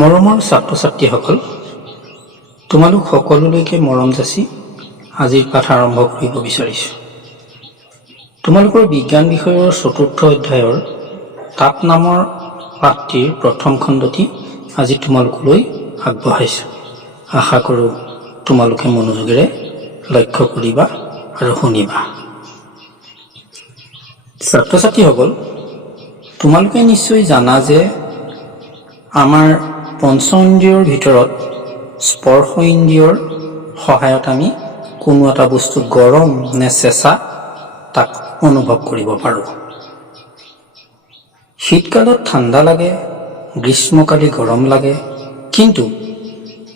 মৰমৰ ছাত্ৰ ছাত্ৰীসকল, তোমালোক সকলোলৈকে মৰম যাচি আজিৰ পাঠ আৰম্ভ কৰিব বিচাৰিছোঁ। তোমালোকৰ বিজ্ঞান বিষয়ৰ চতুৰ্থ অধ্যায়ৰ তাপ নামৰ পাঠটিৰ প্ৰথম খণ্ডটি আজি তোমালোকলৈ আগবঢ়াইছোঁ। আশা কৰোঁ তোমালোকে মনোযোগেৰে লক্ষ্য কৰিবা আৰু শুনিবা। ছাত্ৰ ছাত্ৰীসকল, তোমালোকে নিশ্চয় জানা যে আমাৰ পঞ্চ ইন্দ্ৰিয়ৰ ভিতৰত স্পৰ্শ ইন্দ্ৰিয়ৰ সহায়ত আমি কোনো এটা বস্তু গৰম নে চেঁচা তাক অনুভৱ কৰিব পাৰোঁ। শীতকালত ঠাণ্ডা লাগে, গ্ৰীষ্মকালি গৰম লাগে, কিন্তু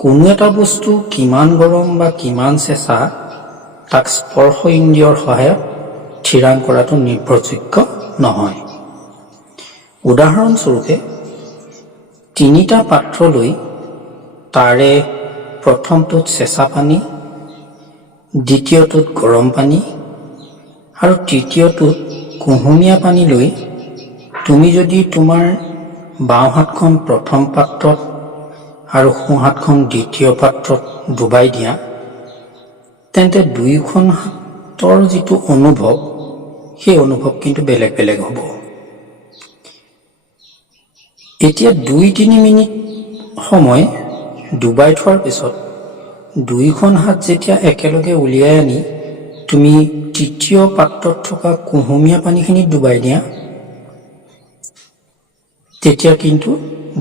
কোনো এটা বস্তু কিমান গৰম বা কিমান চেঁচা তাক স্পৰ্শ ইন্দ্ৰিয়ৰ সহায়ত থিৰাং কৰাটো নিৰ্ভৰযোগ্য নহয়। উদাহৰণস্বৰূপে, তিনিটা পাত্ৰ লৈ তাৰে প্ৰথমটোত চেঁচা পানী, দ্বিতীয়টোত গৰম পানী আৰু তৃতীয়টোত কুহুমীয়া পানী লৈ তুমি যদি তোমাৰ বাওঁ হাতখন প্ৰথম পাত্ৰত আৰু সোঁ হাতখন দ্বিতীয় পাত্ৰত ডুবাই দিয়া, তেন্তে দুয়োখন হাতৰ যিটো অনুভৱ, সেই অনুভৱ কিন্তু বেলেগ বেলেগ হ'ব। এতিয়া 2-3 মিনিট সময় ডুবাই থোৱাৰ পিছত দুয়োখন হাত যেতিয়া একেলগে উলিয়াই আনি তুমি তৃতীয় পাত্ৰত থকা কুহুমীয়া পানীখিনিত ডুবাই দিয়া, তেতিয়া কিন্তু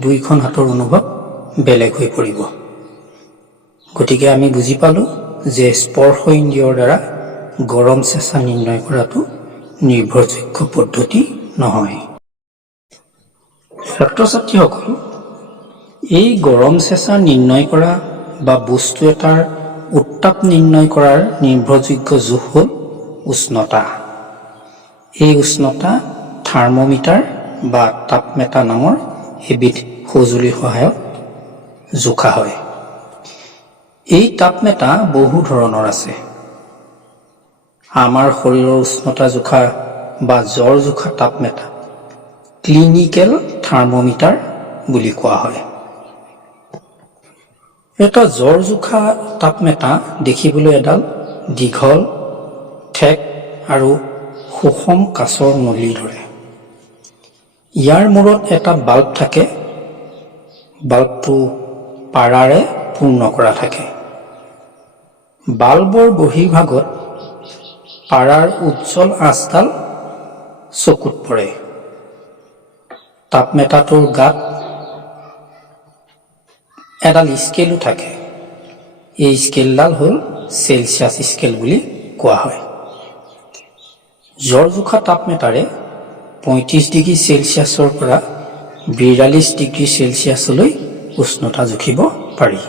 দুয়োখন হাতৰ অনুভৱ বেলেগ হৈ পৰিব। গতিকে আমি বুজি পালোঁ যে স্পৰ্শ ইন্দ্ৰিয়ৰ দ্বাৰা গৰম চেঁচা নিৰ্ণয় কৰাটো নিৰ্ভৰযোগ্য পদ্ধতি নহয়। ছাত্ৰ ছাত্ৰীসকল, এই গৰম চেঁচা নিৰ্ণয় কৰা বা বস্তু এটাৰ উত্তাপ নিৰ্ণয় কৰাৰ নিৰ্ভৰযোগ্য জোখ হ'ল উষ্ণতা। এই উষ্ণতা থাৰ্মোমিটাৰ বা তাপমেটা নামৰ এবিধ সঁজুলিৰ সহায়ত জোখা হয়। এই তাপমেটা বহু ধৰণৰ আছে। আমাৰ শৰীৰৰ উষ্ণতা জোখা বা জ্বৰ জোখা তাপমেটা ক্লিনিকেল থাৰ্মোমিটাৰ বুলি কোৱা হয়। এটা জ্বৰ জোখা তাপমেটা দেখিবলৈ এডাল দীঘল, ঠেক আৰু সুষম কাঁচৰ নলীৰ দৰে। ইয়াৰ মূৰত এটা বাল্ব থাকে। বাল্বটো পাৰাৰে পূৰ্ণ কৰা থাকে। বাল্বৰ বহিৰ্ভাগত পাৰাৰ উজ্জ্বল আঁচডাল চকুত পৰে। তাপমেটাটোৰ গাত এডাল স্কেলো থাকে। এই স্কেলডাল হ'ল চেলচিয়াছ স্কেল বুলি কোৱা হয়। জ্বৰ জোখা তাপমেটাৰে 35 ডিগ্ৰী চেলচিয়াছৰ পৰা 42 ডিগ্ৰী চেলচিয়াছলৈ উষ্ণতা জুখিব পাৰি।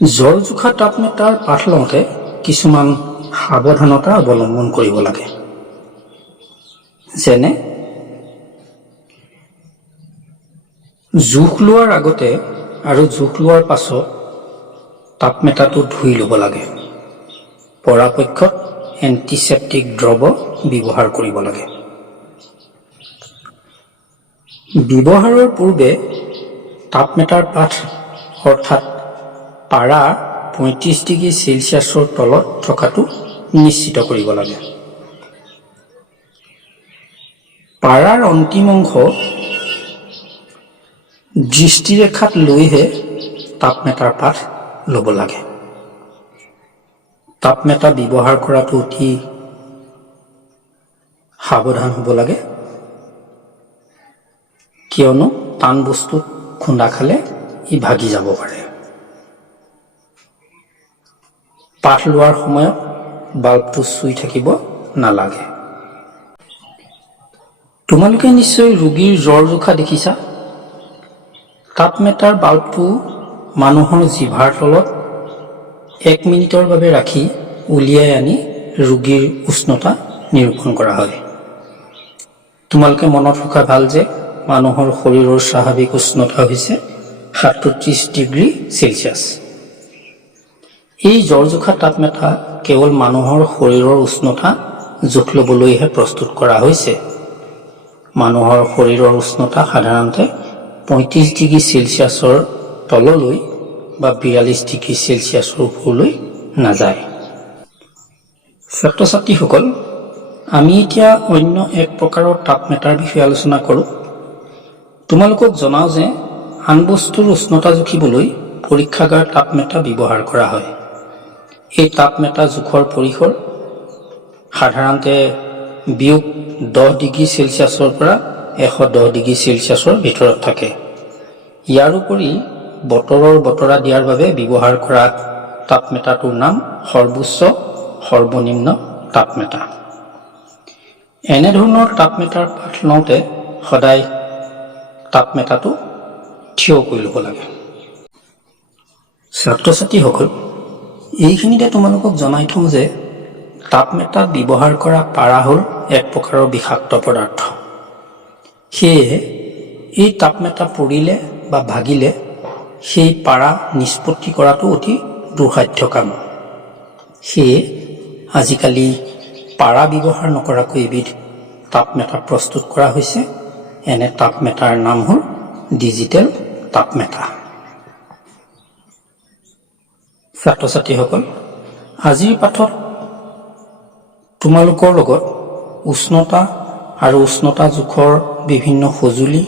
জ্বৰ জোখা তাপমেটাৰ পাঠ লওঁতে কিছুমান সাৱধানতা অৱলম্বন কৰিব লাগে। যেনে জোখ লোৱাৰ আগতে আৰু জোখ লোৱাৰ পাছত তাপমেটাটো ধুই ল'ব লাগে। পৰাপক্ষত এণ্টিছেপ্টিক দ্ৰৱ ব্যৱহাৰ কৰিব লাগে। ব্যৱহাৰৰ পূৰ্বে তাপমেটাৰ পাঠ অৰ্থাৎ পাৰা 35 ডিগ্ৰী চেলচিয়াছৰ তলত থকাটো নিশ্চিত কৰিব লাগে। পাৰাৰ অন্তিম অংশ দৃষ্টিৰেখাত লৈহে তাপমেটাৰ পাঠ ল'ব লাগে। তাপমেটা ব্যৱহাৰ কৰাটো অতি সাৱধান হ'ব লাগে, কিয়নো টান বস্তুত খুন্দা খালে ই ভাগি যাব পাৰে। পাঠ লোৱাৰ সময়ত বাল্বটো চুই থাকিব নালাগে। তোমালোকে নিশ্চয় ৰোগীৰ জ্বৰ জোখা দেখিছা। তাপমেটাৰ বাল্বটো মানুহৰ জিভাৰ তলত 1 মিনিটৰ বাবে ৰাখি উলিয়াই আনি ৰোগীৰ উষ্ণতা নিৰূপণ কৰা হয়। তোমালোকে মনত ৰখা ভাল যে মানুহৰ শৰীৰৰ স্বাভাৱিক উষ্ণতা হৈছে 37 ডিগ্ৰী চেলচিয়াছ। এই জ্বৰ জোখা তাপমেটা কেৱল মানুহৰ শৰীৰৰ উষ্ণতা জোখ ল'বলৈহে প্ৰস্তুত কৰা হৈছে। মানুহৰ শৰীৰৰ উষ্ণতা সাধাৰণতে 35 ডিগ্ৰী সেলসিয়াছৰ তললৈ বা 42 ডিগ্ৰী সেলসিয়াছৰ ওপৰলৈ নাযায়। ছাত্ৰ-ছাত্ৰীসকল, আমি এতিয়া অন্য এক প্ৰকাৰৰ তাপমাত্ৰাৰ বিষয়ে আলোচনা কৰোঁ। তোমালোকক জনাও যে আন বস্তুৰ উষ্ণতা জুখিবলৈ পৰীক্ষাগাৰ তাপমাত্ৰা ব্যৱহাৰ কৰা হয়। এই তাপমাত্ৰা জোখৰ পৰিসৰ সাধাৰণতে বিয়োগ 10 ডিগ্ৰী সেলসিয়াছৰ পৰা 110 ডিগ্ৰী সেলসিয়াছৰ ভিতৰত থাকে। ইয়াৰ উপৰি বতৰৰ বতৰা দিয়াৰ বাবে ব্যৱহাৰ কৰা তাপমাত্ৰাটোৰ নাম সৰ্বোচ্চ সৰ্বনিম্ন তাপমাত্ৰা। এনেধৰণৰ তাপমাত্ৰাৰ পাঠ লওঁতে সদায় তাপমাত্ৰাটো থিয় কৰি ল'ব লাগে। ছাত্ৰ-ছাত্ৰীসকল, এইখিনিতে তোমালোকক জনাই থওঁ যে তাপমাত্ৰাত ব্যৱহাৰ কৰা পাৰা হ'ল এক প্ৰকাৰৰ বিষাক্ত পদাৰ্থ। সেয়ে এই তাপমাত্ৰা পৰিলে বা ভাগিলে সেই পাৰা নিষ্পত্তি কৰাটো অতি দুঃসাধ্য কাম। সেয়ে আজিকালি পাৰা ব্যৱহাৰ নকৰাকৈ এবিধ তাপমাত্ৰা প্ৰস্তুত কৰা হৈছে। এনে তাপমাত্ৰাৰ নাম হ'ল ডিজিটেল তাপমাত্ৰা। ছাত্ৰ-ছাত্ৰীসকল, আজিৰ পাঠত তোমালোকৰ লগত উষ্ণতা আৰু উষ্ণতা জোখৰ বিভিন্ন সঁজুলি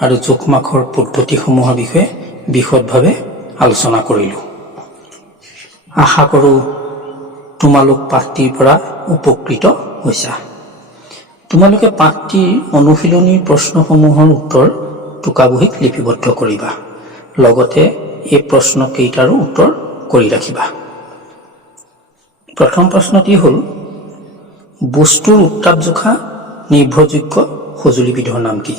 আৰু জোখ-মাখৰ পদ্ধতিসমূহৰ বিষয়ে বিশদভাৱে আলোচনা কৰিলোঁ। আশা কৰোঁ তোমালোক পাঠটিৰ পৰা উপকৃত হৈছা। তোমালোকে পাঠটিৰ অনুশীলনীৰ প্ৰশ্নসমূহৰ উত্তৰ টোকাবহীত লিপিবদ্ধ কৰিবা। লগতে এই প্ৰশ্নকেইটাৰো উত্তৰ কৰি ৰাখিবা। প্ৰথম প্ৰশ্নটি হ'ল, বস্তুৰ উত্তাপ জোখা নিৰ্ভৰযোগ্য সঁজুলিবিধৰ নাম কি?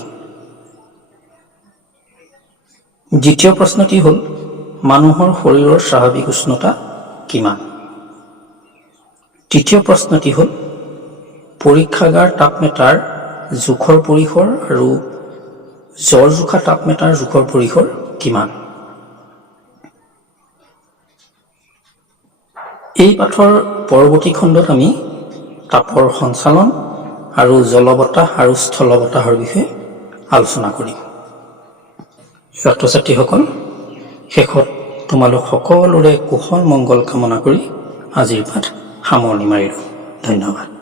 দ্বিতীয় প্ৰশ্নটি হ'ল, মানুহৰ শৰীৰৰ স্বাভাৱিক উষ্ণতা কিমান? তৃতীয় প্ৰশ্নটি হ'ল, পৰীক্ষাগাৰ তাপমাত্ৰাৰ জোখৰ পৰিসৰ আৰু জ্বৰ জোখা তাপমাত্ৰাৰ জোখৰ পৰিসৰ কিমান? এই পাঠৰ পৰৱৰ্তী খণ্ডত আমি তাপৰ সঞ্চালন আৰু জলবতাহ আৰু স্থলবতাহৰ বিষয়ে আলোচনা কৰিম। ছাত্ৰ-ছাত্ৰীসকল, শেষত তোমালোক সকলোৰে কুশল মংগল কামনা কৰি আজিৰ পাঠ সামৰণি মাৰিলোঁ। ধন্যবাদ।